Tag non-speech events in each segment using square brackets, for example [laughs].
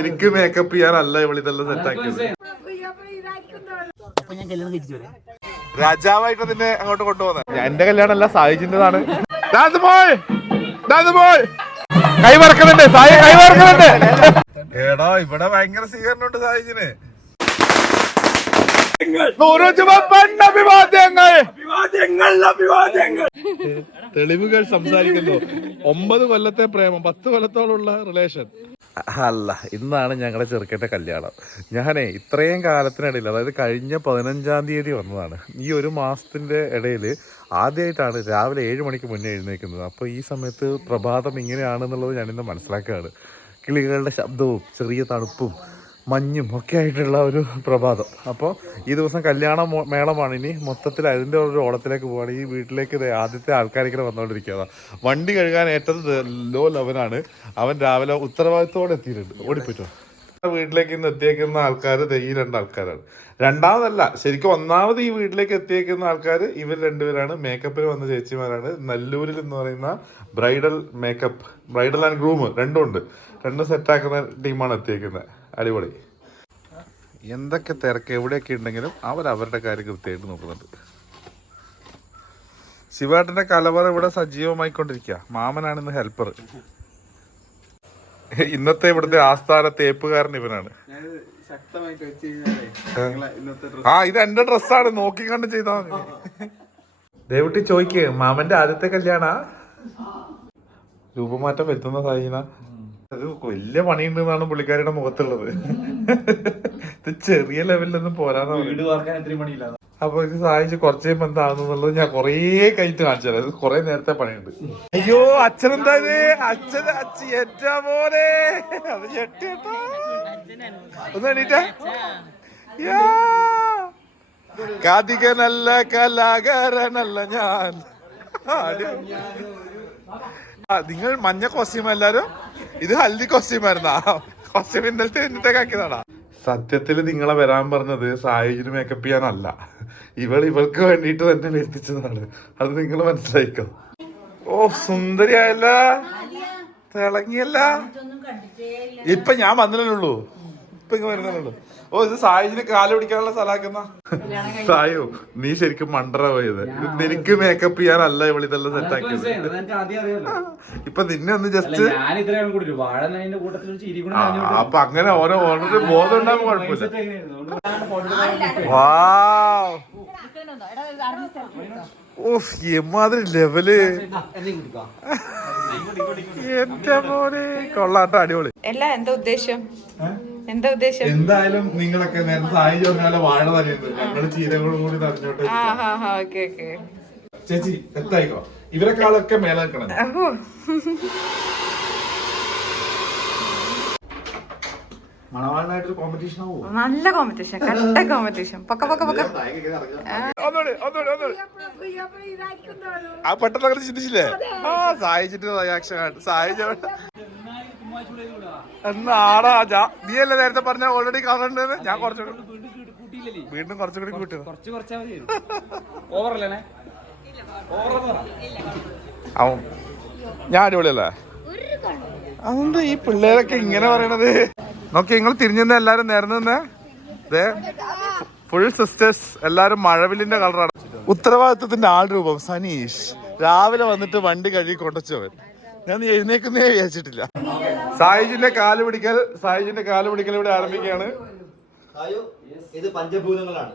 എനിക്ക് മേക്കപ്പ് ചെയ്യാനല്ല ഇവിടെ ഇതെല്ലാം സെറ്റ് ആക്കിയത്. അപ്പൊ ഞാൻ കല്യാണം കഴിച്ചു വരാം. രാജാവായിട്ട് നിന്നെ അങ്ങോട്ട് കൊണ്ടുപോകുന്നത് എന്റെ കല്യാണം അല്ല സായിജിന്റെതാണ് കൈ സായി കൈ മറക്കുന്നുണ്ട് എടാ ഇവിടെ ഭയങ്കര സ്വീകരണമുണ്ട് സായിജിന്. തെളിവുകൾ സംസാരിക്കുന്നു. ഒമ്പത് കൊല്ലത്തെ പ്രേമം പത്ത് കൊല്ലത്തോളമുള്ള റിലേഷൻ അല്ല ഇന്നാണ് ഞങ്ങളുടെ ചെറുക്കന്റെ കല്യാണം. ഞാനേ ഇത്രയും കാലത്തിനിടയിൽ അതായത് കഴിഞ്ഞ പതിനഞ്ചാം തീയതി വന്നതാണ്. ഈ ഒരു മാസത്തിന്റെ ഇടയിൽ ആദ്യമായിട്ടാണ് രാവിലെ ഏഴ് മണിക്ക് മുന്നേ എഴുന്നേക്കുന്നത് അപ്പോൾ ഈ സമയത്ത് പ്രഭാതം ഇങ്ങനെയാണെന്നുള്ളത് ഞാനിന്ന് മനസ്സിലാക്കുകയാണ്. കിളികളുടെ ശബ്ദവും ചെറിയ തണുപ്പും മഞ്ഞും ഒക്കെ ആയിട്ടുള്ള ഒരു പ്രഭാതം. അപ്പോൾ ഈ ദിവസം കല്യാണ മേളമാണ് ഇനി. മൊത്തത്തിൽ അതിന്റെ ഒരു ഓളത്തിലേക്ക് പോവാണ്. ഈ വീട്ടിലേക്ക് ആദ്യത്തെ ആൾക്കാരിങ്ങനെ വന്നുകൊണ്ടിരിക്കുക വണ്ടി കഴുകാൻ ഏറ്റവും ലോ ലെവനാണ് അവൻ രാവിലെ ഉത്തരവാദിത്തോടെ എത്തിയിട്ടുണ്ട്. ഓടിപ്പോയിട്ടോ? വീട്ടിലേക്ക് ഇന്ന് എത്തിയേക്കുന്ന ആൾക്കാർ ഈ രണ്ട് ആൾക്കാരാണ്. രണ്ടാമതല്ല ശരിക്കും ഒന്നാമത് ഈ വീട്ടിലേക്ക് എത്തിയേക്കുന്ന ആൾക്കാർ ഇവർ രണ്ടുപേരാണ്. മേക്കപ്പിന് വന്ന ചേച്ചിമാരാണ്. നല്ലൂരിൽ എന്ന് പറയുന്ന bridal makeup bridal and groom രണ്ടും ഉണ്ട്. രണ്ടും സെറ്റാക്കുന്ന ടീമാണ് എത്തിയേക്കുന്നത്. അടിപൊളി. എന്തൊക്കെ തിരക്ക് എവിടെയൊക്കെ ഉണ്ടെങ്കിലും അവർ അവരുടെ കാര്യം കൃത്യമായിട്ട് നോക്കുന്നുണ്ട്. ശിവേട്ടന്റെ കലവറ ഇവിടെ സജീവമായിക്കൊണ്ടിരിക്കുക. മാമനാണ് ഇന്ന് ഹെൽപ്പർ ഇന്നത്തെ ഇവിടുത്തെ ആസ്ഥാന തേപ്പുകാരൻ ഇവനാണ്. ആ ഇത് എന്റെ ഡ്രസ്സാണ് നോക്കി കണ്ട് ചെയ്താ മതി. ദേവുട്ടി ചോദിക്കേ മാമന്റെ ആദ്യത്തെ കല്യാണ? രൂപമാറ്റം വരുത്തുന്ന സായിന അത് വലിയ പണിയുണ്ടെന്നാണ് പുള്ളിക്കാരിയുടെ മുഖത്തുള്ളത്. ഇത് ചെറിയ ലെവലിൽ ഒന്നും പറയുന്നത്. വീട് വാർക്കാൻ അപ്പൊ ഇത് സഹായിച്ച് കുറച്ച് കഴിയുമ്പോ എന്താണെന്നുള്ളത് ഞാൻ കൊറേ കഴിഞ്ഞിട്ട് കാണിച്ചു തരാം ഇത് കൊറേ നേരത്തെ പണിയുണ്ട്. അയ്യോ അച്ഛൻ എന്താ ഇത്? അച്ഛൻ അച്ഛൻ ഏറ്റ പോലെ അത് ഞെട്ടിട്ടോ ഒന്ന് എണീറ്റാ. കാതികനല്ല കലാകാരനല്ല ഞാൻ. നിങ്ങൾ മഞ്ഞ കോസ്റ്റ്യൂം എല്ലാരും? ഇത് ഹൽദി കോസ്റ്റ്യൂം ആയിരുന്നാ? കോസ്റ്റ്യൂം ഇന്നലത്തെ എന്നിട്ടൊക്കെ ആക്കിയതാടാ സത്യത്തിൽ നിങ്ങളെ വരാൻ പറഞ്ഞത് സായുജിന് മേക്കപ്പ് ചെയ്യാനല്ല. ഇവൾ ഇവൾക്ക് വേണ്ടിയിട്ട് തന്നെ വരുത്തിച്ചതാണ്. അത് നിങ്ങൾ മനസ്സിലായിക്കോ? ഓ സുന്ദരിയായല്ല. തിളങ്ങിയല്ല. ഇപ്പൊ ഞാൻ വന്നില്ലല്ലോ ഇപ്പൊ ഇങ്ങ് വരുന്നല്ലേ ഓ ഇത് സായിജിന് കാൽ പിടിക്കാനുള്ള സ്ഥലമാക്കുന്ന സായു നീ ശരിക്കും മണ്ടറ പോയത്. ഇത് നിനക്ക് മേക്കപ്പ് ചെയ്യാനല്ല ഇവിടെ ഇതെല്ലാം സെറ്റ് ആക്കിയത്. ഇപ്പൊ നിന്നെ ഒന്ന് ജസ്റ്റ് അപ്പൊ അങ്ങനെ ഓരോ ഓർഡർ ബോധം ഉണ്ടാകും കുഴപ്പമില്ല. വാവ് ഓഫ് എമ്മാതിരി ലെവൽ എന്റെ മോനെ. കൊള്ളാട്ട അടിപൊളി. എല്ലാ എന്താ ഉദ്ദേശം? എന്താ ഉദ്ദേശം? എന്തായാലും നിങ്ങളൊക്കെ നേരത്തെ സായി ചോദിച്ചാലോ വാഴ തരുന്നത് ഞങ്ങൾ ചീരകളും കൂടി ഓക്കെ ചേച്ചി എത്തായിക്കോ ഇവരെക്കാളൊക്കെ മേലെ നിൽക്കണം മണവാളിനായിട്ടൊരു കോമ്പറ്റീഷൻ ആവുമോ നല്ല കോമ്പറ്റീഷൻ കട്ട കോമ്പറ്റീഷൻ പൊക്ക പൊക്ക പൊക്ക. ആ. പെട്ടെന്ന് അങ്ങനെ ചിന്തിച്ചില്ലേ? ആ സഹായിച്ചിട്ട് റിയാക്ഷൻ സായിച്ച എന്നാടാ നീ അല്ലേ നേരത്തെ പറഞ്ഞ ഓൾറെഡി കാണണ്ടെന്ന് ഞാൻ കുറച്ചുകൂടി വീണ്ടും കുറച്ചുകൂടി കൂട്ടി. കുറച്ച് കുറച്ചാ മതി. ഓവറല്ലേ അവൻ ഞാൻ അടിപൊളിയല്ലേ? അതെന്താ ഈ പിള്ളേരൊക്കെ ഇങ്ങനെ പറയണത്. നോക്കി നിങ്ങൾ തിരിഞ്ഞു എല്ലാരും നേർന്നു നിന്നേ. ഫുൾ സിസ്റ്റേഴ്സ് എല്ലാരും മഴവില്ലിന്റെ കളറാണ് ഉത്തരവാദിത്വത്തിന്റെ ആൾ രൂപം സനീഷ്. രാവിലെ വന്നിട്ട് വണ്ടി കഴുകി കൊണ്ടുവച്ചവൻ. ഞാൻ എഴുന്നേക്കുന്നേ വിചാരിച്ചിട്ടില്ല. സായിജിന്റെ കാൽ പിടിക്കൽ സായിജിന്റെ കാൽ പിടിക്കൽ ഇവിടെ ആരംഭിക്കുകയാണ്. ഇത് പഞ്ചഭൂതങ്ങളാണ്.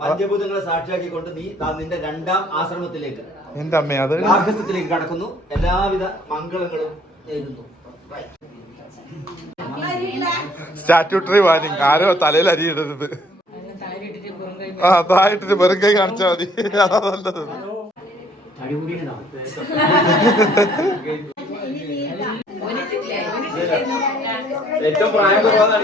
പഞ്ചഭൂതങ്ങളെ സാക്ഷിയാക്കിക്കൊണ്ട് നീ നിന്റെ രണ്ടാം ആശ്രമത്തിലേക്ക് എന്റെ അമ്മ അത് ഗാർഹസ്ഥത്തിലേക്ക് കടക്കുന്നു. എല്ലാവിധ മംഗളങ്ങളും നേരുന്നു. സ്റ്റാറ്റ്യൂട്ടറി വാനിങ് ആരോ തലയിൽ അരി ഇടരുത് ആ തായിട്ടിട്ട് വെറും കൈ കാണിച്ചാൽ മതി. അതാ നല്ലത്. ഏറ്റവും പ്രായം കുറവാണ്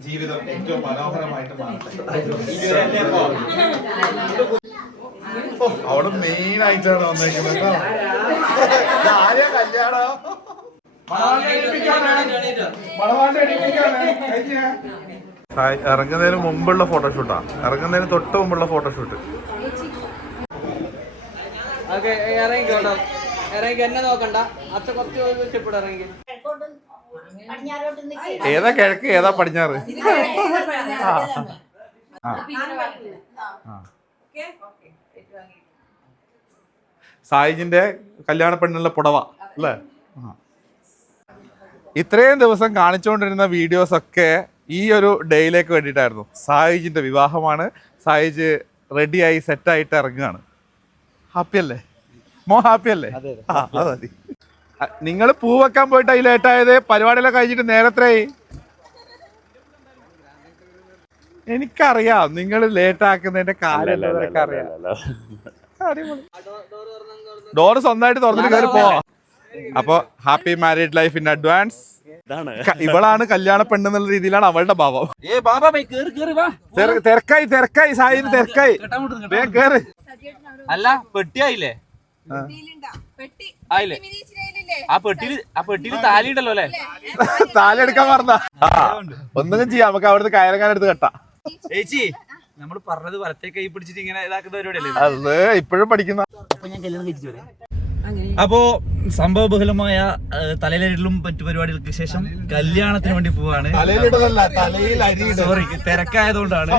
ജീവിതം ഏറ്റവും മനോഹരമായിട്ട് മാറട്ടെ ഓ, അവിടെ മെയിൻ ആയിട്ടാണ് വന്നേക്കുന്നത് കേട്ടോ. ആരെയാ കല്യാണം? ഹായ്, ഇറങ്ങുന്നതിന് മുമ്പുള്ള ഫോട്ടോഷൂട്ടാ ഇറങ്ങുന്നതിന് തൊട്ട് മുമ്പുള്ള ഫോട്ടോഷൂട്ട് ഓക്കെ ഇറങ്ങിക്കോട്ടോ ഇറങ്ങി എന്നെ നോക്കണ്ട. അച്ഛ കുറച്ച് ഇഷ്ടപ്പെടും ഇറങ്ങി. ഏതാ കിഴക്ക് ഏതാ പടിഞ്ഞാറ് ആ. ആ. ആ. സായിജിന്റെ കല്യാണ പെണ്ണുള്ള പുടവ അല്ലേ. ഇത്രയും ദിവസം കാണിച്ചുകൊണ്ടിരുന്ന വീഡിയോസ് ഒക്കെ ഈ ഒരു ഡേയിലേക്ക് വേണ്ടിയിട്ടായിരുന്നു സായിജിന്റെ വിവാഹമാണ് സായിജ് റെഡിയായി സെറ്റായിട്ട് ഇറങ്ങുകയാണ് ഹാപ്പി അല്ലേ മോ ഹാപ്പി അല്ലേ ആ അത് മതി നിങ്ങൾ പൂ വെക്കാൻ പോയിട്ട് അതിൽ ലേറ്റായത് പരിപാടിയെല്ലാം കഴിഞ്ഞിട്ട് നേരത്തെ എനിക്കറിയാം നിങ്ങൾ ലേറ്റ് ആക്കുന്നതിന്റെ കാര്യം അറിയാം ഡോർ ഡോറ് സ്വന്തമായിട്ട് തുറന്നിട്ട് കയറി പോവാ അപ്പൊ happy married life in advance ഇവളാണ് കല്യാണ പെണ്ണ് എന്നുള്ള രീതിയിലാണ് അവളുടെ ഭാവം. ഏ ബാബാ കേറി കേറി വാ. തിര- തിരക്കായി തിരക്കായി സായിന് തിരക്കായി. കേറ്. അല്ല പെട്ടിയായില്ലേ ആയില്ലേ? ആ പെട്ടിയിൽ ആ പെട്ടിയിൽ താലി ഉണ്ടല്ലോ അല്ലേ? താലെടുക്കാൻ പറഞ്ഞ ഒന്നും ചെയ്യാം. നമുക്ക് അവിടുന്ന് കയറങ്ങാനെടുത്ത് കെട്ടാ. ചേച്ചി നമ്മൾ പറഞ്ഞത് വലത്തെ കൈ പിടിച്ചിട്ട് ഇങ്ങനെ ഇതാക്കുന്ന പരിപാടിയല്ലേ അത് ഇപ്പോഴും പഠിക്കുന്ന അപ്പൊ ഞാൻ കല്യാണം കഴിച്ചിട്ട് വരാം. അപ്പോ സംഭവ ബഹുലമായ തലയിലും മറ്റു പരിപാടികൾക്ക് ശേഷം കല്യാണത്തിന് വേണ്ടി പോവാണ്. സോറി തിരക്കായതുകൊണ്ടാണ്.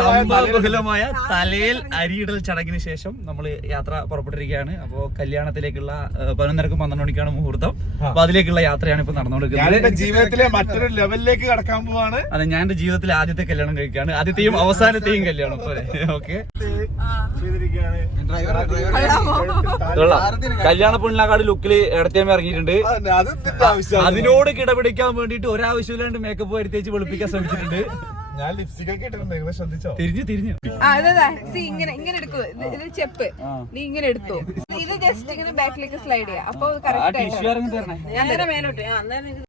സംഭവബഹുലമായ തലയിൽ അരിയിടൽ ചടങ്ങിന് ശേഷം നമ്മൾ യാത്ര പുറപ്പെട്ടിരിക്കുകയാണ്. അപ്പോ കല്യാണത്തിലേക്കുള്ള പതിനൊന്നരക്കും പന്ത്രണ്ട് മണിക്കാണ് മുഹൂർത്തം. അപ്പൊ അതിലേക്കുള്ള യാത്രയാണ് ഇപ്പൊ നടന്നുകൊണ്ടിരിക്കുന്നത്. ജീവിതത്തിലെ മറ്റൊരു ലെവലിലേക്ക് കടക്കാൻ പോവാണ്. അതെ ഞാൻ എന്റെ ജീവിതത്തിലെ ആദ്യത്തെ കല്യാണം കഴിക്കുകയാണ്. ആദ്യത്തെയും അവസാനത്തെയും കല്യാണം. പോലെ കല്യാണ പെണ്ണിനെക്കാട് ലുക്കിൽ ഇടത്തേമ ഇറങ്ങിയിട്ടുണ്ട്. അതിനോട് കിടപിടിക്കാൻ വേണ്ടിട്ട് ഒരാവശ്യമില്ലാണ്ട് മേക്കപ്പ് വരുത്തേച്ച് വെളുപ്പിക്കാൻ ശ്രമിച്ചിട്ടുണ്ട്. ഞാൻ ലിപ്സ്റ്റിക് ഒക്കെ ഇട്ടിട്ടുണ്ട് നിങ്ങൾ ശ്രദ്ധിച്ചോ? തിരിഞ്ഞു തിരിഞ്ഞു. അതെ അതാ. see, ഇങ്ങനെ ഇങ്ങനെ എടുക്കൂ. ഇത് ചെപ്പ്. നീ ഇങ്ങനെ എടുത്തു. ഇത് ജസ്റ്റ് ഇങ്ങനെ ബാക്കിലേക്ക് സ്ലൈഡ് ചെയ്യാം. അപ്പൊ ആ കറക്റ്റ് ടിഷ്യൂ തരണേ. ഞാൻ നേരെ മേലോട്ട് ആ, അന്നേരം ഇത്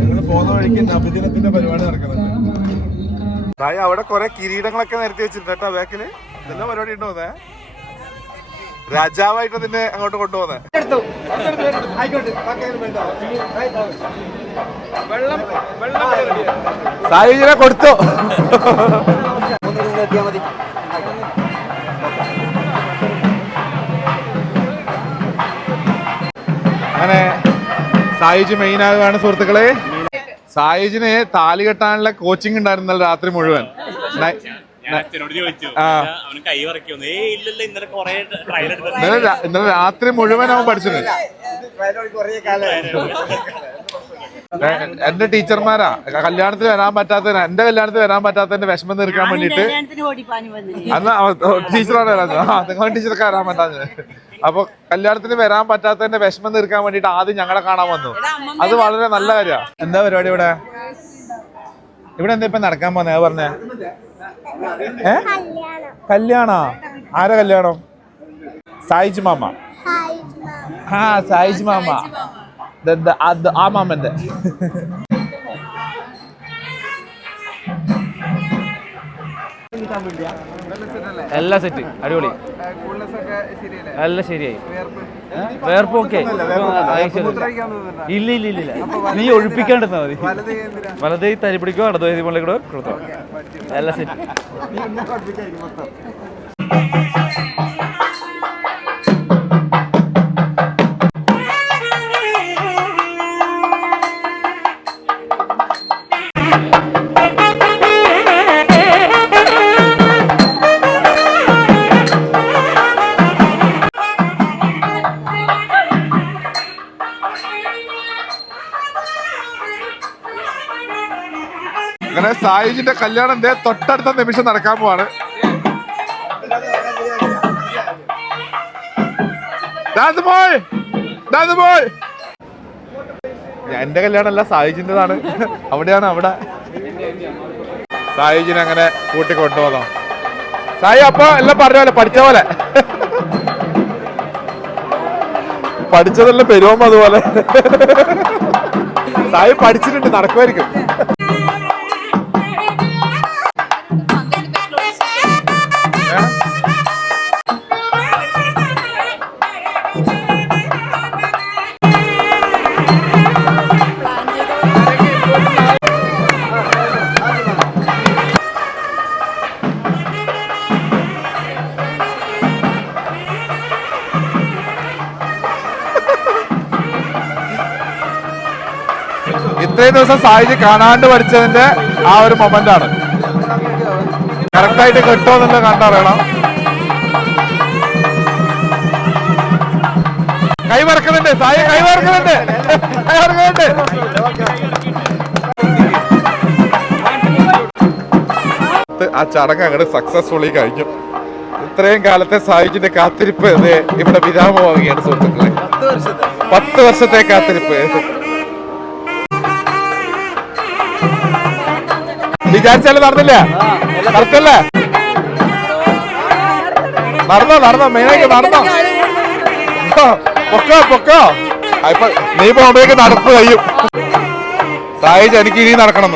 നിങ്ങൾ പോകുന്ന വഴിക്ക് നബിദിനത്തിന്റെ പരിപാടി നടക്കുന്നുണ്ട്. തായ അവിടെ കൊറേ കിരീടങ്ങളൊക്കെ നിരത്തി വെച്ചിട്ടുണ്ട് കേട്ടോ ബാക്കിൽ. ഇതെല്ലാം പരിപാടി ഉണ്ടോ രാജാവായിട്ട് നിന്നെ അങ്ങോട്ട് കൊണ്ടുപോന്നെ. സായുജിനെ കൊടുത്തു. അങ്ങനെ സായുജ് മെയിൻ ആകുകയാണ് സുഹൃത്തുക്കളെ. സായുജിന് താലി കെട്ടാനുള്ള കോച്ചിങ് ഉണ്ടായിരുന്നു രാത്രി മുഴുവൻ. ഇന്നലെ രാത്രി മുഴുവൻ അവൻ പഠിച്ചത് എന്റെ ടീച്ചർമാരാ. കല്യാണത്തിന് വരാൻ പറ്റാത്ത എന്റെ കല്യാണത്തിന് വരാൻ പറ്റാത്തതിന്റെ വിഷമം തീർക്കാൻ വേണ്ടിട്ട് അന്ന് ടീച്ചറാണ് നിങ്ങൾ ടീച്ചർക്ക് വരാൻ പറ്റാത്തത് അപ്പൊ കല്യാണത്തിന് വരാൻ പറ്റാത്തതിന്റെ വിഷമം തീർക്കാൻ വേണ്ടിട്ട് ആദ്യം ഞങ്ങളെ കാണാൻ വന്നു. അത് വളരെ നല്ല കാര്യമാണ് എന്താ പരിപാടി ഇവിടെ? ഇവിടെ എന്താ ഇപ്പൊ നടക്കാൻ പോന്നെ? പറഞ്ഞേ. ഏ? കല്യാണ? ആരാ കല്യാണം? സായിജ് മാമ. ആ സായിജ് മാമ. ദ- ദ- അത് ആ മാമന്റെ. എല്ലാം സെറ്റ് അടിപൊളി. എല്ലാം ശരിയായി. വേർപ്പ് ഓക്കെ. ഇല്ല ഇല്ല ഇല്ല ഇല്ല. നീ ഒഴിപ്പിക്കാണ്ടിരുന്നാ മതി. വലതേ തരി അടുത്ത ഇടതോ മുകളിൽ കൂടെ കൊടുത്തോ. എല്ലാം സെറ്റ് സായിജിന്റെ കല്യാണം ദേ തൊട്ടടുത്ത നിമിഷം നടക്കാൻ പോവാണ്. എന്റെ കല്യാണം അല്ല അവിടെയാണ് അവിടെ. സായിജിനെ അങ്ങനെ കൂട്ടി കൊണ്ടുപോകാം സായി അപ്പൊ എല്ലാം പറഞ്ഞ പോലെ പഠിച്ച പോലെ. പഠിച്ചതെല്ലാം പെരുവുമ്പോ അതുപോലെ. സായി പഠിച്ചിട്ടുണ്ട് നടക്കുമായിരിക്കും. ഇത്രയും ദിവസം സായിജ് കാണാണ്ട് പഠിച്ചതിന്റെ ആ ഒരു മൊമെന്റ് ആണ്. കറക്റ്റ് ആയിട്ട് കിട്ടോ എന്നുള്ളത് കണ്ടറിയണം. കൈമറക്കുന്നുണ്ട് സായി കൈ വറക്കുന്നുണ്ട് കൈ വറക്കുന്നുണ്ട് ഇത് ആ ചടങ്ങ് അങ്ങോട്ട് സക്സസ്ഫുള്ളി കഴിഞ്ഞു ഇത്രയും കാലത്തെ സായിക്കിന്റെ കാത്തിരിപ്പ് ഇവിടെ വിരാമമാവുകയാണ് സുഹൃത്തുക്കളെ. പത്ത് വർഷത്തെ കാത്തിരിപ്പ്. വിചാരിച്ചാലും നടന്നില്ല. നടത്തല്ലേ നടന്നോ നടന്നോ മെയിനായിട്ട് നടന്നോ. പൊക്കോ പൊക്കോ ഇപ്പൊ നീ പോകുമ്പോഴേക്ക് നടത്തു കഴിയും. സായിച്ച് എനിക്ക് ഇനി നടക്കണം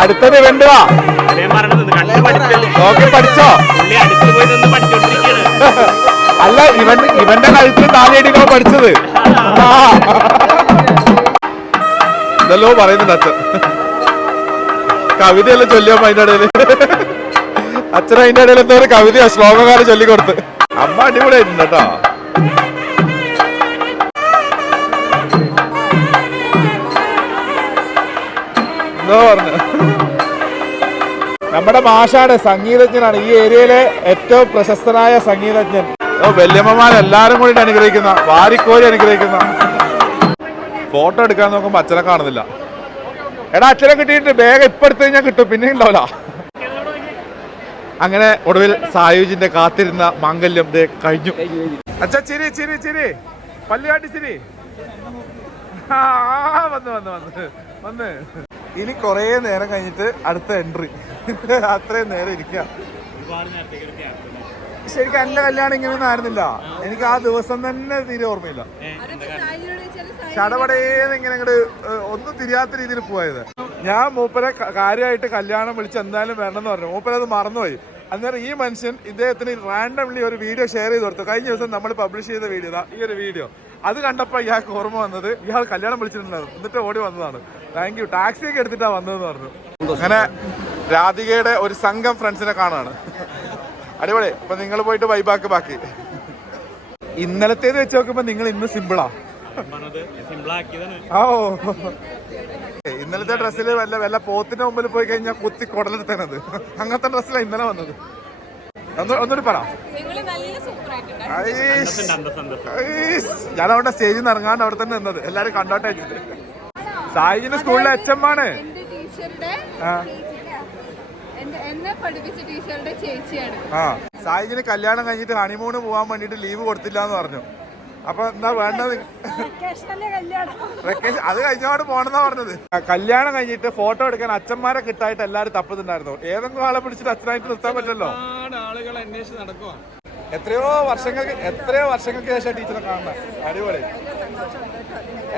അടുത്തത് ഇവന്റ് വാ പറഞ്ഞത് കണ്ടു പഠിച്ചത് നോക്കി പഠിച്ചോ? [laughs] അല്ല ഇവൻ ഇവന്റെ കഴുത്തിൽ താലിയടിക്കോ പഠിച്ചത്. [laughs] ഇതല്ലോ പറയുന്നുണ്ട് അച്ഛൻ കവിതയെല്ലാം ചൊല്ലിയോ അതിന്റെ ഇടയിൽ. അച്ഛൻ അതിന്റെ ഇടയിൽ എന്തോ ഒരു കവിതയോ ശ്ലോകകാലം ചൊല്ലിക്കൊടുത്ത്. അമ്മ അടിപൊളിയായിട്ടുണ്ട് കേട്ടോ. എന്തോ പറഞ്ഞു. നമ്മുടെ മാഷാണ് സംഗീതജ്ഞനാണ്. ഈ ഏരിയയിലെ ഏറ്റവും പ്രശസ്തനായ സംഗീതജ്ഞൻ. എല്ലാരും കൂടി അനുഗ്രഹിക്കുന്ന വാരിക്കോരി അനുഗ്രഹിക്കുന്ന. ഫോട്ടോ എടുക്കാൻ നോക്കുമ്പോ അച്ഛനെ കാണുന്നില്ല. എടാ അച്ഛനെ കിട്ടിയിട്ട് വേഗം ഇപ്പൊ എടുത്തു കഴിഞ്ഞാൽ കിട്ടും. പിന്നെ ഉണ്ടാവില്ല. അങ്ങനെ ഒടുവിൽ സായുജിന്റെ കാത്തിരുന്ന മാംഗല്യം കഴിഞ്ഞു. അച്ഛാ ചിരി ചിരി ചിരി. പല്ലുകാട്ടി ചിരി. വന്ന് വന്ന് വന്ന് വന്ന്. ഇനി കുറേ നേരം കഴിഞ്ഞിട്ട് അടുത്ത എൻട്രി [laughs] അത്രയും നേരം ഇരിക്കുക ശരിക്കും എന്റെ കല്യാണം ഇങ്ങനെയൊന്നും ആയിരുന്നില്ല. എനിക്ക് ആ ദിവസം തന്നെ തീരെ ഓർമ്മയില്ല. ചടപടേന്ന് ഇങ്ങനെ അങ്ങോട്ട് ഒന്നും തിരിയാത്ത രീതിയിൽ പോയത്. ഞാൻ മൂപ്പരെ കാര്യമായിട്ട് കല്യാണം വിളിച്ച് എന്തായാലും വേണമെന്ന് പറഞ്ഞു. മൂപ്പരെ അത് മറന്നുപോയി. അന്നേരം ഈ മനുഷ്യൻ ഇദ്ദേഹത്തിന് റാൻഡംലി ഒരു വീഡിയോ ഷെയർ ചെയ്ത് കൊടുത്തു. കഴിഞ്ഞ ദിവസം നമ്മൾ പബ്ലിഷ് ചെയ്ത വീഡിയോ ഇതാ ഈ ഒരു വീഡിയോ അത് കണ്ടപ്പോൾ ഇയാൾക്ക് ഓർമ്മ വന്നത് ഇയാൾ കല്യാണം വിളിച്ചിട്ടുണ്ടായിരുന്നു. എന്നിട്ട് ഓടി വന്നതാണ്. താങ്ക് യു ടാക്സി ഒക്കെ എടുത്തിട്ടാ വന്നതെന്ന് പറഞ്ഞു. അങ്ങനെ രാധികയുടെ ഒരു സംഘം ഫ്രണ്ട്സിനെ കാണാണ് അടിപൊളി. അപ്പൊ നിങ്ങൾ പോയിട്ട് വൈബാക്ക് ബാക്കി. ഇന്നലത്തേത് വെച്ച് നോക്കുമ്പോ നിങ്ങൾ ഇന്ന് സിമ്പിളാ ഓ ഇന്നലത്തെ ഡ്രസ്സിൽ വല്ല വല്ല പോത്തിന്റെ മുമ്പിൽ പോയി കഴിഞ്ഞാൽ കുത്തി കുടലെടുത്തത് അങ്ങനത്തെ ഡ്രസ്സിലാണ് ഇന്നലെ വന്നത്. ഒന്ന്- ഒന്നുകൂടി പറ. ഞാൻ അവിടെ സ്റ്റേജിൽ നിന്ന് ഇറങ്ങാണ്ട് അവിടെ തന്നെ നിന്നത്. എല്ലാരും കണ്ടോട്ടെ സായിജിന് സായിജിന്റെ സ്കൂളിലെ അച്ഛമ്മാണ്. എന്റെ ടീച്ചറുടെ ആ. എന്റെ എന്നെ പഠിപ്പിച്ച ടീച്ചറുടെ ചേച്ചിയാണ്. ആ. സായിജിന് കല്യാണം കഴിഞ്ഞിട്ട് ഹണിമൂണ് പോവാൻ വേണ്ടിട്ട് ലീവ് കൊടുത്തില്ല എന്ന് പറഞ്ഞു. അപ്പൊ എന്താ വേണ്ടത്? വെക്കേഷൻ അത് കഴിഞ്ഞോട് പോണെന്നാ പറഞ്ഞത്. കല്യാണം കഴിഞ്ഞിട്ട് ഫോട്ടോ എടുക്കാൻ അച്ഛന്മാരെ കിട്ടായിട്ട് എല്ലാരും തപ്പുന്നുണ്ടായിരുന്നു. ഏതെങ്കിലും ആളെ പിടിച്ചിട്ട് അച്ഛനായിട്ട് നിർത്താൻ പറ്റല്ലോ ആളുകൾ അന്വേഷിച്ച് നടക്കുക എത്രയോ വർഷങ്ങൾക്ക് എത്രയോ വർഷങ്ങൾക്ക് ശേഷം ടീച്ചറെ കാണുന്നത് അടിപൊളി.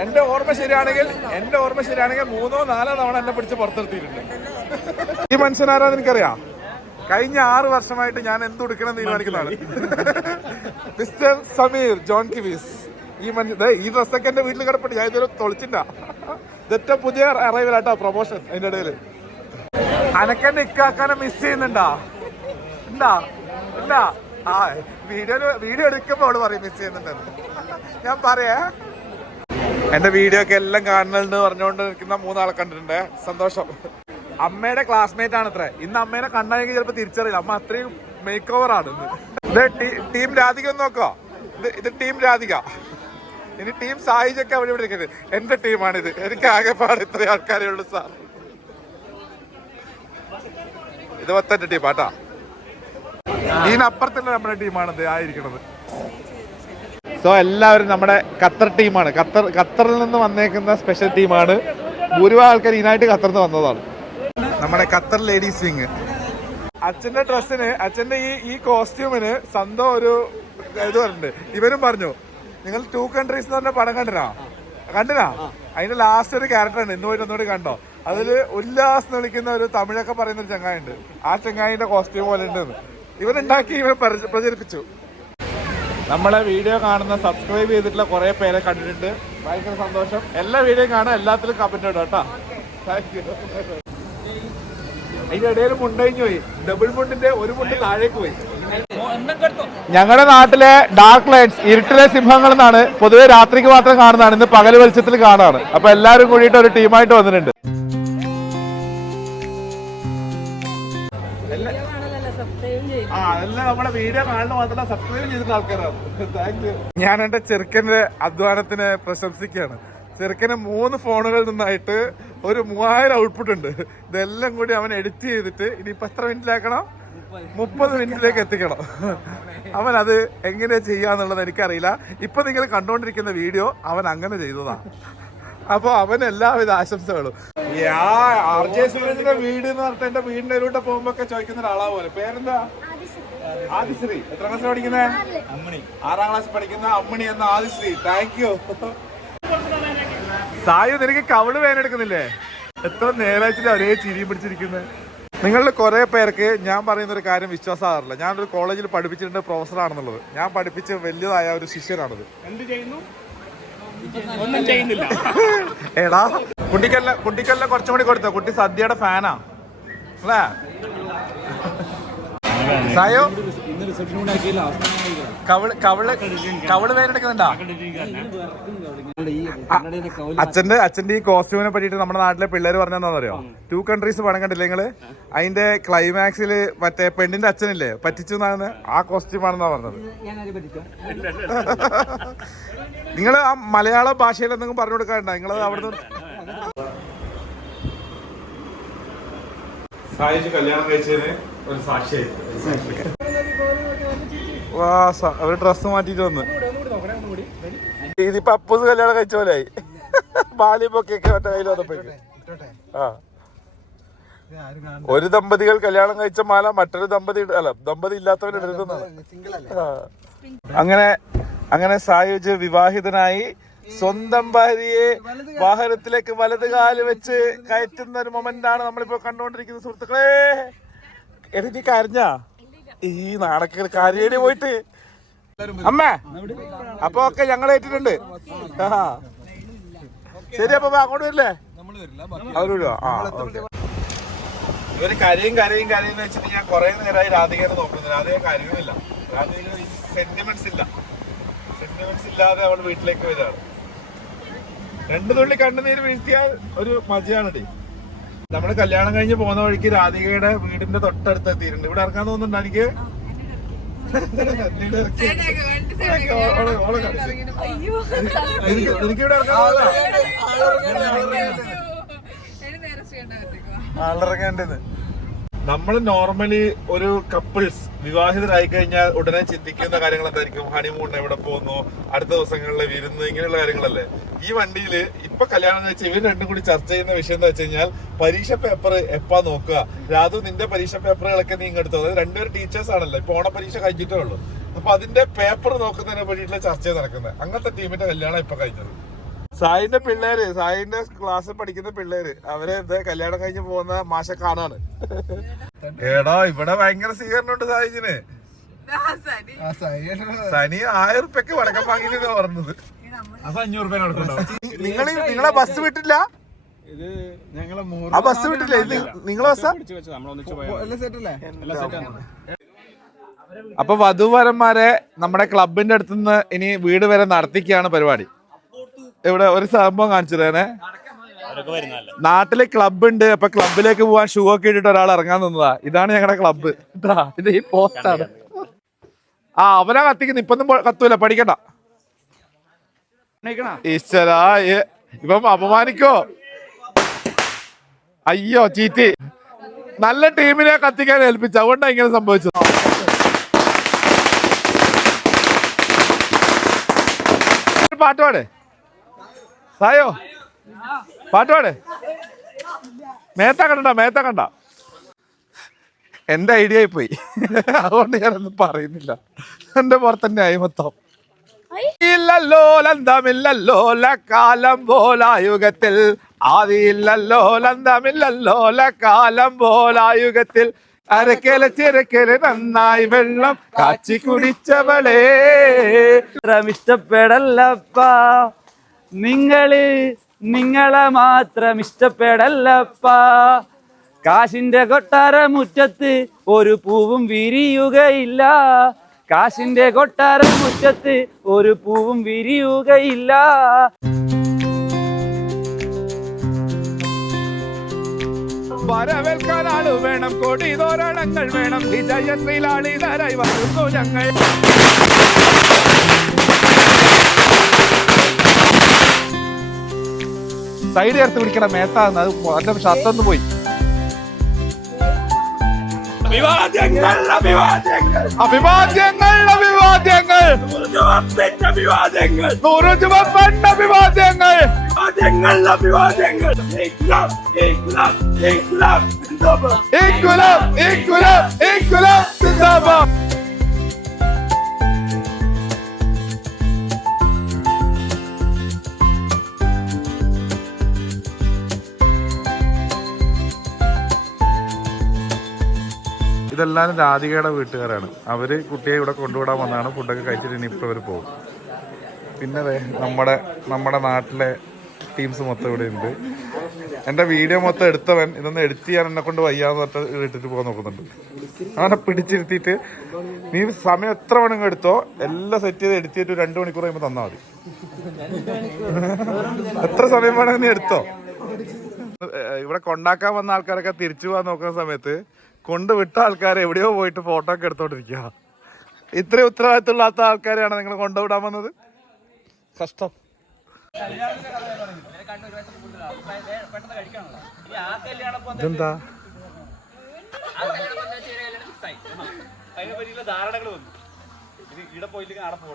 എന്റെ ഓർമ്മ ശരിയാണെങ്കിൽ എന്റെ ഓർമ്മ ശരിയാണെങ്കിൽ മൂന്നോ നാലോ തവണ എന്നെ പിടിച്ച് പുറത്തെടുത്തിട്ടുണ്ട്. ഈ മനുഷ്യനാരാ എനിക്കറിയാം. കഴിഞ്ഞ ആറ് വർഷമായിട്ട് ഞാൻ എന്ത് ഉടുക്കണം എന്ന് തീരുമാനിക്കുന്നതാണ്. Mister Sameer John Kiwis. ഈ മനുഷ്യ ഈ ഡ്രസ്സൊക്കെ എന്റെ വീട്ടിൽ കിടപ്പുണ്ട്. ഞാൻ ഇതുവരെ തൊളിച്ചില്ല. ഇതൊറ്റ പുതിയ അറൈവൽ ആട്ടോ പ്രൊമോഷൻ അതിന്റെ ഇടയിൽ. അനക്കെന്നെ ഇക്കാക്കാനെ മിസ് ചെയ്യുന്നുണ്ടാ? ഉണ്ടാ? ഉണ്ടാ? ആ വീഡിയോ വീഡിയോ എടുക്കുമ്പോൾ അവൾ പറയും മിസ് ചെയ്യുന്നുണ്ടെന്ന്. ഞാൻ പറയാ. എന്റെ വീഡിയോ ഒക്കെ എല്ലാം കാണുന്നുണ്ട് പറഞ്ഞുകൊണ്ട് നിൽക്കുന്ന മൂന്നാളെ കണ്ടിട്ടുണ്ട്. സന്തോഷം. അമ്മയുടെ ക്ലാസ്മേറ്റ് ആണ് അത്ര ഇന്ന് അമ്മേനെ കണ്ടായെങ്കിൽ ചിലപ്പോ തിരിച്ചറിയില്ല. അമ്മ അത്രയും മേക്ക് ഓവർ ആണ് ടീം രാധിക ഒന്ന് നോക്കോ. ഇത് ടീം രാധിക. ഇനി ടീം സായിജൊക്കെ അവിടെ ഇവിടെ ഇരിക്കുന്നത്. എന്റെ ടീമാണിത്. എനിക്ക് ആകെപ്പാട് ഇത്ര ആൾക്കാരേ ഉള്ളൂ സാർ. ഇത് മൊത്തം ടീമാട്ടാ ഇതിനപ്പുറത്തുള്ള നമ്മുടെ ടീമാണിത് ആയിരിക്കണത് സോ എല്ലാവരും നമ്മുടെ ഖത്തർ ടീമാണ്. ഖത്തർ ഖത്തറിൽ നിന്ന് വന്നേക്കുന്ന സ്പെഷ്യൽ ടീമാണ് ഭൂരിഭാഗം ആൾക്കാർ ഇതിനായിട്ട് ഖത്തറിൽ നിന്ന് വന്നതാണ്. നമ്മുടെ ഖത്തർ ലേഡീസ് വിങ് അച്ഛന്റെ ഡ്രസ്സിന് അച്ഛന്റെ ഈ ഈ കോസ്റ്റ്യൂമിന് സ്വന്തം ഒരു ഇത് പറഞ്ഞിട്ടുണ്ട്. ഇവരും പറഞ്ഞു നിങ്ങൾ ടു കൺട്രീസ് എന്ന് പറഞ്ഞ പടം കണ്ടിനാ? കണ്ടിനാ? അതിന്റെ ലാസ്റ്റ് ഒരു ക്യാരക്ടർ ഉണ്ട്. ഇന്ന് പോയിട്ട് ഒന്നുകൂടി കണ്ടോ? അതിൽ ഉല്ലാസ് എന്ന് വിളിക്കുന്ന ഒരു തമിഴൊക്കെ പറയുന്ന ഒരു ചങ്ങായി ഉണ്ട് ആ ചങ്ങായിന്റെ കോസ്റ്റ്യൂം പോലെ ഉണ്ട് ഇവരുണ്ടാക്കി ഇവരെ പ്രച- പ്രചരിപ്പിച്ചു. നമ്മളെ വീഡിയോ കാണുന്ന സബ്സ്ക്രൈബ് ചെയ്തിട്ടുള്ള കുറെ പേരെ കണ്ടിട്ടുണ്ട്. ഭയങ്കര സന്തോഷം. എല്ലാ വീഡിയോയും കാണാൻ എല്ലാത്തിലും കമന്റ് ഇടാം കേട്ടോ. താങ്ക് യു അതിന്റെ ഇടയിൽ മുണ്ടഴിഞ്ഞു പോയി. ഡബിൾ മുണ്ടിന്റെ ഒരു മുണ്ട് താഴേക്ക് പോയി. ഞങ്ങളുടെ നാട്ടിലെ ഡാർക്ക് ലൈറ്റ്സ് ഇരുട്ടിലെ സിംഹങ്ങൾ എന്നാണ് പൊതുവെ രാത്രിക്ക് മാത്രം കാണുന്നതാണ്. ഇന്ന് പകൽ വെളിച്ചത്തിൽ കാണാണ് അപ്പൊ എല്ലാരും കൂടിയിട്ട് ഒരു ടീമായിട്ട് വന്നിട്ടുണ്ട്. ഞാൻ എന്റെ ചെറുക്കന്റെ അധ്വാനത്തിന് പ്രശംസിക്കുകയാണ്. ചെറുക്കന് മൂന്ന് ഫോണുകളിൽ നിന്നായിട്ട് ഒരു മൂവായിരം ഔട്ട്പുട്ട് ഉണ്ട്. ഇതെല്ലാം കൂടി അവൻ എഡിറ്റ് ചെയ്തിട്ട് ഇനിയിപ്പോൾ എത്ര മിനിറ്റിലാക്കണം? മുപ്പത് മിനിറ്റിലേക്ക് എത്തിക്കണം. അവൻ അത് എങ്ങനെ ചെയ്യാന്നുള്ളത് എനിക്കറിയില്ല. ഇപ്പൊ നിങ്ങൾ കണ്ടുകൊണ്ടിരിക്കുന്ന വീഡിയോ അവൻ അങ്ങനെ ചെയ്തതാ. അപ്പൊ അവൻ എല്ലാവിധ ആശംസകളും. ആർ ജെ സൂരജിന്റെ വീട് എന്ന് പറഞ്ഞിട്ട് എന്റെ വീടിന്റെ അരൂടെ പോകുമ്പോ ഒക്കെ ചോദിക്കുന്ന ഒരാളാ പോലെ. പേരെന്താ? ആദിശ്രീ. എത്ര ക്ലാസ് പഠിക്കുന്നേ? ആറാം. ക്ലാസ് പഠിക്കുന്ന അമ്മണി എന്ന ആദിശ്രീ. താങ്ക് യു സായു നിനക്ക് കവൾ വേനെടുക്കുന്നില്ലേ എത്ര നേരാച്ചിട്ട് ഒരേ ചിരി പിടിച്ചിരിക്കുന്നത് നിങ്ങളുടെ കുറെ പേർക്ക് ഞാൻ പറയുന്ന ഒരു കാര്യം വിശ്വാസമാകാറില്ല ഞാനൊരു കോളേജിൽ പഠിപ്പിച്ചിട്ടുണ്ട് പ്രൊഫസറാണെന്നുള്ളത്. ഞാൻ പഠിപ്പിച്ച വലിയതായ ഒരു ശിഷ്യനാണത്. ഒന്നും ചെയ്യുന്നില്ല. എടാ കുട്ടിക്കല്ല കുട്ടിക്കല്ല കുറച്ചും കൂടി കൊടുത്തോ. കുട്ടി സദ്യയുടെ ഫാനാ. അല്ലേ? സായോ? കവിൾ കവിൾ കവിൾ വേനെടുക്കുന്നുണ്ടാ അച്ഛന്റെ അച്ഛന്റെ ഈ കോസ്റ്റ്യൂമിനെ പറ്റിയിട്ട് നമ്മുടെ നാട്ടിലെ പിള്ളേര് പറഞ്ഞോ ടു കൺട്രീസ് പണം കണ്ടില്ലേ നിങ്ങൾ? അതിന്റെ ക്ലൈമാക്സിൽ മറ്റേ പെണ്ണിന്റെ അച്ഛനില്ലേ? പറ്റിച്ചു എന്നാണ് ആ കോസ്റ്റ്യൂം ആണെന്നാ പറഞ്ഞത്. [laughs] നിങ്ങൾ ആ മലയാള ഭാഷയിൽ എന്തെങ്കിലും പറഞ്ഞു കൊടുക്കാറുണ്ടോ? നിങ്ങൾ അവിടുന്ന് [laughs] സായിച്ച് കല്യാണം കഴിച്ചതിന് ഒരു വാ അവർ ഡ്രസ് മാറ്റിട്ട് വന്ന്. ഇതിപ്പോ അപ്പൂസ് കല്യാണം കഴിച്ച പോലെ ആയി. ബാലിപ്പൊക്കെ മറ്റേ കയ്യിൽ വന്നപ്പോഴേക്ക്. ആ. ഒരു ദമ്പതികൾ കല്യാണം കഴിച്ച മാല മറ്റൊരു ദമ്പതി അല്ല ദമ്പതി ആ. അങ്ങനെ അങ്ങനെ സായുജ് വിവാഹിതനായി സ്വന്തം ഭാര്യയെ വാഹനത്തിലേക്ക് വലത് കാൽ വെച്ച് കയറ്റുന്ന ഒരു മൊമെന്റ് ആണ് നമ്മളിപ്പോ കണ്ടുകൊണ്ടിരിക്കുന്ന സുഹൃത്തുക്കളെ. എനിക്ക് കരഞ്ഞാ? ഈ നാണക്കേട് കാര്യേടി പോയിട്ട്. അമ്മേ അപ്പൊ ഒക്കെ ഞങ്ങൾ ഏറ്റിട്ടുണ്ട്. ശരി അപ്പൊ അങ്ങോട്ട് വരില്ലേ? അവർ വരുവോ? ആ ഇവർ കരയും കരയും കരയും എന്ന് വെച്ചിട്ട് ഞാൻ കുറെ നേരമായി രാധികനെ നോക്കുന്നത് രാധിക കരയുമില്ല രാധിക സെന്റിമെന്റ്സ് ഇല്ല. സെന്റിമെന്റ്സ് ഇല്ലാതെ അവൾ വീട്ടിലേക്ക് വരാണ് രണ്ടു തുള്ളി കണ്ണുനീര് വീഴ്ത്തിയാൽ ഒരു മജയാണടി നമ്മൾ കല്യാണം കഴിഞ്ഞ് പോകുന്ന വഴിക്ക് രാധികയുടെ വീടിന്റെ തൊട്ടടുത്ത് എത്തിയിട്ടുണ്ട്. ഇവിടെ ഇറക്കാൻ തോന്നുന്നുണ്ടോ എനിക്ക്? എനിക്കിവിടെ? ആളിറങ്ങേണ്ടത്. നമ്മൾ നോർമലി ഒരു കപ്പിൾസ് വിവാഹിതരായി കഴിഞ്ഞാൽ ഉടനെ ചിന്തിക്കുന്ന കാര്യങ്ങൾ എന്തായിരിക്കും ഹണിമൂൺ എവിടെ പോകുന്നു? അടുത്ത ദിവസങ്ങളിലെ വിരുന്ന് ഇങ്ങനെയുള്ള കാര്യങ്ങളല്ലേ? ഈ വണ്ടിയിൽ ഇപ്പൊ കല്യാണം വെച്ചാൽ ഇവർ രണ്ടും കൂടി ചർച്ച ചെയ്യുന്ന വിഷയം എന്താ വെച്ച് കഴിഞ്ഞാൽ പരീക്ഷ പേപ്പർ എപ്പാ നോക്കുക? രാധു നിന്റെ പരീക്ഷ പേപ്പറുകളൊക്കെ നീ ഇങ്ങെടുത്തു? അതായത് രണ്ടുപേരും ടീച്ചേഴ്സ് ആണല്ലോ. ഇപ്പൊ ഓണ പരീക്ഷ കഴിഞ്ഞിട്ടേ ഉള്ളൂ. അപ്പൊ അതിന്റെ പേപ്പർ നോക്കുന്നതിനെ പറ്റിയിട്ടുള്ള ചർച്ച നടക്കുന്നത്. അങ്ങനത്തെ ടീമിന്റെ കല്യാണം ഇപ്പൊ കഴിഞ്ഞത്. സായിന്റെ പിള്ളേര് സായിന്റെ ക്ലാസ്സിൽ പഠിക്കുന്ന പിള്ളേര് അവരെ ഇത് കല്യാണം കഴിഞ്ഞ് പോകുന്ന മാഷ കാണാണ്. എടാ ഇവിടെ ഭയങ്കര സ്വീകരണം ഉണ്ട് സായിജിന് സനി ആയിരം ഉറുപ്പ്യക്ക് വടക്കം വാങ്ങിയിട്ടാ പറഞ്ഞത്. നിങ്ങൾ നിങ്ങളെ ബസ് വിട്ടില്ല? ആ ബസ് വിട്ടില്ല. ഇത് നിങ്ങളെ ബസ്സാ? അപ്പൊ വധുവരന്മാരെ നമ്മുടെ ക്ലബിന്റെ അടുത്തുനിന്ന് ഇനി വീട് വരെ നടത്തിക്കുകയാണ് പരിപാടി. ഇവിടെ ഒരു സംഭവം കാണിച്ചു തരാനേ നാട്ടിൽ ക്ലബ് ഉണ്ട് അപ്പൊ ക്ലബിലേക്ക് പോവാൻ ഷൂ ഒക്കെ ഇട്ടിട്ട് ഒരാൾ ഇറങ്ങാൻ നിന്നതാ. ഇതാണ് ഞങ്ങളുടെ ക്ലബ്ബ്. ഇതാ ഇത് ഈ പോസ്റ്റാണ് ആ അവനാ കത്തിക്കുന്നു. ഇപ്പൊന്നും കത്തൂല. പഠിക്കണ്ട. ഈശ്വരാ ഇപ്പം അപമാനിക്കോ? അയ്യോ ചീറ്റി. നല്ല ടീമിനെ കത്തിക്കാൻ ഏൽപ്പിച്ചു. അതുകൊണ്ടാണ് ഇങ്ങനെ സംഭവിച്ചത്. പാട്ട് പാടേ. സായോ? പാട്ടുപാടെ മേത്ത കണ്ട മേത്ത കണ്ട. എന്റെ ഐഡിയ പോയി അതുകൊണ്ട് ഞാനൊന്നും പറയുന്നില്ല. എന്റെ പുറത്തന്നെ ആയി മൊത്തം. ഇല്ലല്ലോ ലന്തമില്ലല്ലോ കാലം പോലായുഗത്തിൽ ആദിയില്ലല്ലോ ലന്തമില്ലല്ലോ കാലം പോലായുഗത്തിൽ അരക്കല ചിരക്കൽ നന്നായി വെള്ളം കാച്ചി കുടിച്ചവളേ. ഇഷ്ടപ്പെടല്ലപ്പാ. നിങ്ങൾ നിങ്ങളെ മാത്രം ഇഷ്ടപ്പെടല്ലപ്പാ കാശിന്റെ കൊട്ടാര മുറ്റത്ത് ഒരു പൂവും വിരിയുകയില്ല. കാശിന്റെ കൊട്ടാര മുറ്റത്ത് ഒരു പൂവും വിരിയുകയില്ല. വരവേൽക്കാൻ വേണം കൊടി തോരണങ്ങൾ വേണം. വിജയശ്രീലാളിതരായി വരുന്നു ഞങ്ങൾ. സൈഡ് ചേർത്ത് പിടിക്കണ മേത്താന്ന് അത് അതിന്റെ ഷർട്ടൊന്ന് പോയി. അഭിവാദ്യങ്ങൾ അഭിവാദ്യങ്ങൾ. നൂറ് ചുവപ്പൻ അഭിവാദ്യങ്ങൾ. ഇൻകുലാബ് ഇൻകുലാബ് ഇൻകുലാബ് സിന്ദാബാദ്. ഇതെല്ലാം രാധികയുടെ വീട്ടുകാരാണ്. അവർ കുട്ടിയെ ഇവിടെ കൊണ്ടുവിടാൻ വന്നതാണ് ഫുഡൊക്കെ കഴിച്ചിട്ട് ഇനി അവർ പോകും. പിന്നെ നമ്മുടെ നമ്മുടെ നാട്ടിലെ ടീംസ് മൊത്തം ഇവിടെ ഉണ്ട്. എന്റെ വീഡിയോ മൊത്തം എടുത്തവൻ ഇതൊന്ന് എഡിറ്റ് ചെയ്യാൻ എന്നെ കൊണ്ട് വയ്യാന്ന് പറഞ്ഞിട്ട് ഇട്ടിട്ട് പോകാൻ നോക്കുന്നുണ്ട്. അവനെ പിടിച്ചിരുത്തിയിട്ട് നീ സമയം എത്ര മണിക്കും എടുത്തോ എല്ലാം സെറ്റ് ചെയ്ത് എഡിറ്റ് ചെയ്തിട്ട് രണ്ട് മണിക്കൂർ കഴിയുമ്പോൾ തന്നാൽ മതി. എത്ര സമയം വേണമെങ്കിൽ നീ എടുത്തോ. ഇവിടെ കൊണ്ടാക്കാൻ വന്ന ആൾക്കാരൊക്കെ തിരിച്ചു പോകാൻ നോക്കുന്ന സമയത്ത് കൊണ്ടുവിട്ട ആൾക്കാർ എവിടെയോ പോയിട്ട് ഫോട്ടോ ഒക്കെ എടുത്തോണ്ടിരിക്കുക ഇത്രയും ഉത്തരവാദിത്തമില്ലാത്ത ആൾക്കാരെയാണ് നിങ്ങൾ കൊണ്ടുവിടാൻ വന്നത്? കഷ്ടം. ഇതെന്താ?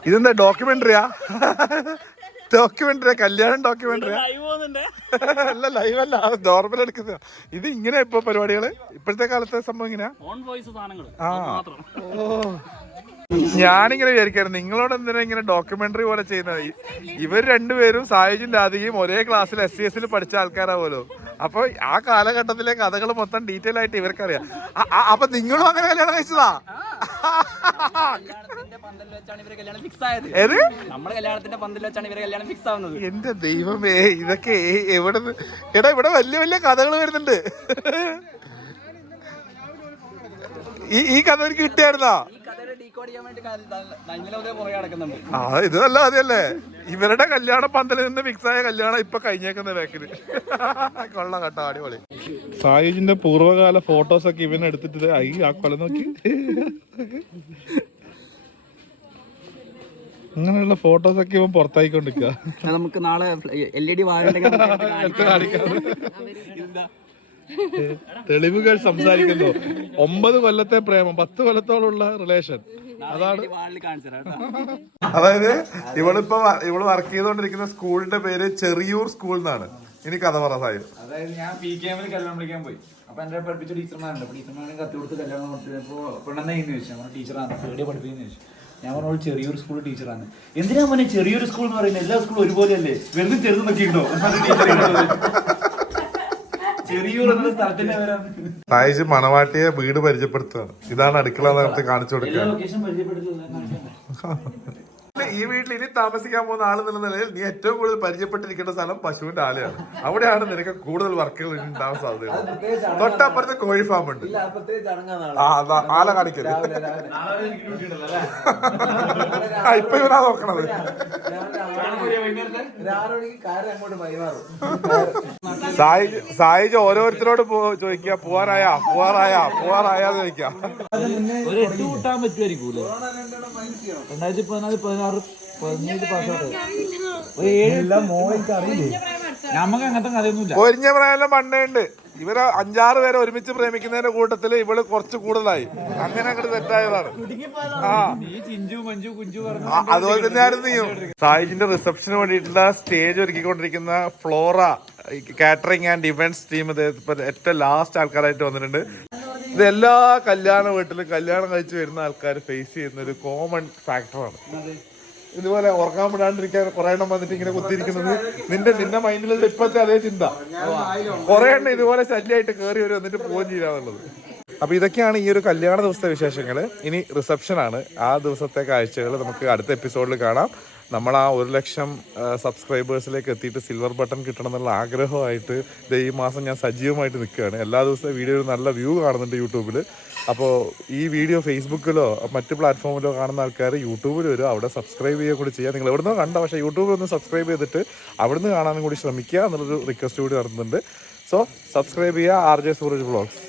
ഇതെന്താ ഡോക്യുമെന്ററിയാ [laughs] ഡോക്യുമെന്ററിയാ കല്യാണം ഡോക്യുമെന്ററിയാ അല്ല ലൈവ് അല്ല. നോർമൽ എടുക്കുന്ന ഇത് ഇങ്ങനെ ഇപ്പൊ പരിപാടികൾ? ഇപ്പോഴത്തെ കാലത്തെ സംഭവം ഇങ്ങനെയാ? ഓൺ വോയിസ് സാധനങ്ങൾ ആ. ഓ. ഞാനിങ്ങനെ വിചാരിക്കായിരുന്നു നിങ്ങളോട് എന്തിനാ ഇങ്ങനെ ഡോക്യുമെന്ററി പോലെ ചെയ്യുന്നത്? ഇവർ രണ്ടുപേരും സായുജും രാധികയും ഒരേ ക്ലാസ്സിൽ എസ് സി എസിൽ പഠിച്ച ആൾക്കാരാവുമല്ലോ അപ്പൊ ആ കാലഘട്ടത്തിലെ കഥകൾ മൊത്തം ഡീറ്റെയിൽ ആയിട്ട് ഇവർക്കറിയാം. അപ്പൊ നിങ്ങളും അങ്ങനെ കല്യാണം കഴിച്ചതാ? എന്റെ ദൈവമേ ഇതൊക്കെ എവിടെ എടാ ഇവിടെ വലിയ വലിയ കഥകൾ വരുന്നുണ്ട്. ഈ ഈ കഥ എനിക്ക് കിട്ടിയായിരുന്നാ? ആ ഇത് അല്ല അതല്ലേ ഇവരുടെ കല്യാണ പന്തലിൽ നിന്ന് ഫിക്സ് ആയ കല്യാണം ഇപ്പൊ കഴിഞ്ഞേക്കുന്ന ബാക്കിൽ [laughs] കൊള്ള കേട്ടോ അടിപൊളി. സായുജിന്റെ പൂർവകാല ഫോട്ടോസ് ഒക്കെ ഇവൻ എടുത്തിട്ട് ഐ ആ കൊല നോക്കി. അങ്ങനെയുള്ള ഫോട്ടോസ് ഒക്കെ ഇവൻ പുറത്തായിക്കൊണ്ടിരിക്കുക നമുക്ക് നാളെ എൽ ഇ ഡി വാഴ തെളിവുകൾ സംസാരിക്കുന്നു. ഒമ്പത് കൊല്ലത്തെ പ്രേമം പത്ത് കൊല്ലത്തോളമുള്ള റിലേഷൻ അതാണ്. അതായത് ഇവളിപ്പോ ഇവൾ വർക്ക് ചെയ്തുകൊണ്ടിരിക്കുന്ന സ്കൂളിന്റെ പേര് ചെറിയൂർ സ്കൂൾ എന്നാണ്. ഇനി കഥ പറ സായി. അതായത് ഞാൻ പി കെ എമ്മിൽ കല്യാണം വിളിക്കാൻ പോയി. അപ്പൊ എന്റെ പഠിപ്പിച്ച ടീച്ചർമാരുണ്ട് അപ്പൊ ടീച്ചർമാരെ കത്തി കൊടുത്ത് കല്യാണം കൊടുത്തപ്പോ പെണ്ണെന്നു ചോദിച്ചു. നമ്മുടെ ടീച്ചറാണ് പേടിയെ പഠിപ്പിക്കുന്നു ചോദിച്ചു. ഞാൻ പറഞ്ഞു ചെറിയൊരു സ്കൂൾ ടീച്ചറാണ് എന്തിനാ മോനെ ചെറിയൊരു സ്കൂൾ എന്ന് പറയുന്നത്? എല്ലാ സ്കൂളും ഒരുപോലെയല്ലേ? വെറുതെ ചെറുത് നോക്കിയിട്ടുണ്ടോ സായിജ് മണവാട്ടിയെ വീട് പരിചയപ്പെടുത്തുകയാണ്. ഇതാണ് അടുക്കള നേരത്തെ കാണിച്ചു കൊടുക്കുക ഈ വീട്ടിൽ ഇനി താമസിക്കാൻ പോകുന്ന ആൾ എന്നുള്ള നിലയിൽ നീ ഏറ്റവും കൂടുതൽ പരിചയപ്പെട്ടിരിക്കേണ്ട സ്ഥലം പശുവിന്റെ ആലയാണ്. അവിടെയാണ് നിനക്ക് കൂടുതൽ വർക്കുകൾ ഉണ്ടാവാൻ സാധ്യത തൊട്ടപ്പുറത്ത് കോഴി ഫാം ഉണ്ട്. ആ അതാ ആല കാണിക്കൽ ആ ഇപ്പൊ ഇവനാ നോക്കണത്. സായിജ് സായിജ് ഓരോരുത്തരോട് ചോദിക്ക ചോദിക്കുക പോവാറായ? പോവാറായ? പോവാറായാന്ന് ചോദിക്കാം രണ്ടായിരത്തി പതിനാല് പതിനാറ് പതിനേഴ് പാസ്സായിട്ട് ഒരു അറിയില്ലേ? നമുക്ക് അങ്ങനത്തെ കഥയൊന്നുമില്ല. ഒരിഞ്ഞ പ്രായമെല്ലാം പണ്ടേ ഉണ്ട്. ഇവർ അഞ്ചാറ് പേരെ ഒരുമിച്ച് പ്രേമിക്കുന്നതിന്റെ കൂട്ടത്തിൽ ഇവൾ കുറച്ച് കൂടുതലായി. അങ്ങനെ അങ്ങോട്ട് തെറ്റായതാണ്. ആ. അതുപോലെ തന്നെയായിരുന്നു നീയും. സായിജിന്റെ റിസപ്ഷന് വേണ്ടിയിട്ടുള്ള stage ഒരുക്കിക്കൊണ്ടിരിക്കുന്ന Flora catering and events team ഏറ്റവും ലാസ്റ്റ് ആൾക്കാരായിട്ട് വന്നിട്ടുണ്ട്. ഇത് എല്ലാ കല്യാണ വീട്ടിലും കല്യാണം കഴിച്ച് വരുന്ന ആൾക്കാർ ഫേസ് ചെയ്യുന്ന ഒരു കോമൺ ഫാക്ടറാണ് ഇതുപോലെ ഉറങ്ങാൻ വിടാണ്ടിരിക്കാൻ കുറെ എണ്ണം വന്നിട്ട് ഇങ്ങനെ കുത്തിയിരിക്കുന്നത്. നിന്റെ നിന്റെ മൈൻഡിലുള്ള ഇപ്പോഴത്തെ അതേ ചിന്ത. കുറെ എണ്ണം ഇതുപോലെ ശല്യമായിട്ട് കയറി വരും എന്നിട്ട് പോവുകയും ചെയ്യാന്നുള്ളത് അപ്പൊ ഇതൊക്കെയാണ് ഈ ഒരു കല്യാണ ദിവസത്തെ വിശേഷങ്ങൾ ഇനി റിസപ്ഷൻ ആണ്. ആ ദിവസത്തെ കാഴ്ചകൾ നമുക്ക് അടുത്ത എപ്പിസോഡിൽ കാണാം. നമ്മൾ ആ ഒരു ലക്ഷം സബ്സ്ക്രൈബേഴ്സിലേക്ക് എത്തിയിട്ട് സിൽവർ ബട്ടൺ കിട്ടണം എന്നുള്ള ആഗ്രഹമായിട്ട് ഈ മാസം ഞാൻ സജീവമായിട്ട് നിൽക്കുകയാണ്. എല്ലാ ദിവസവും വീഡിയോ ഒരു നല്ല വ്യൂ കാണുന്നുണ്ട് യൂട്യൂബിൽ അപ്പോൾ ഈ വീഡിയോ ഫേസ്ബുക്കിലോ മറ്റ് പ്ലാറ്റ്ഫോമിലോ കാണുന്ന ആൾക്കാർ യൂട്യൂബിൽ വരും. അവിടെ സബ്സ്ക്രൈബ് ചെയ്യുക കൂടി ചെയ്യുക നിങ്ങൾ എവിടുന്നോ കണ്ട പക്ഷേ യൂട്യൂബിൽ ഒന്ന് സബ്സ്ക്രൈബ് ചെയ്തിട്ട് അവിടുന്ന് കാണാനും കൂടി ശ്രമിക്കുക എന്നുള്ളൊരു റിക്വസ്റ്റ് കൂടി നടത്തുന്നുണ്ട്. സോ സബ്സ്ക്രൈബ് ചെയ്യുക ആർ ജെ സൂരജ് വ്ളോഗ്സ്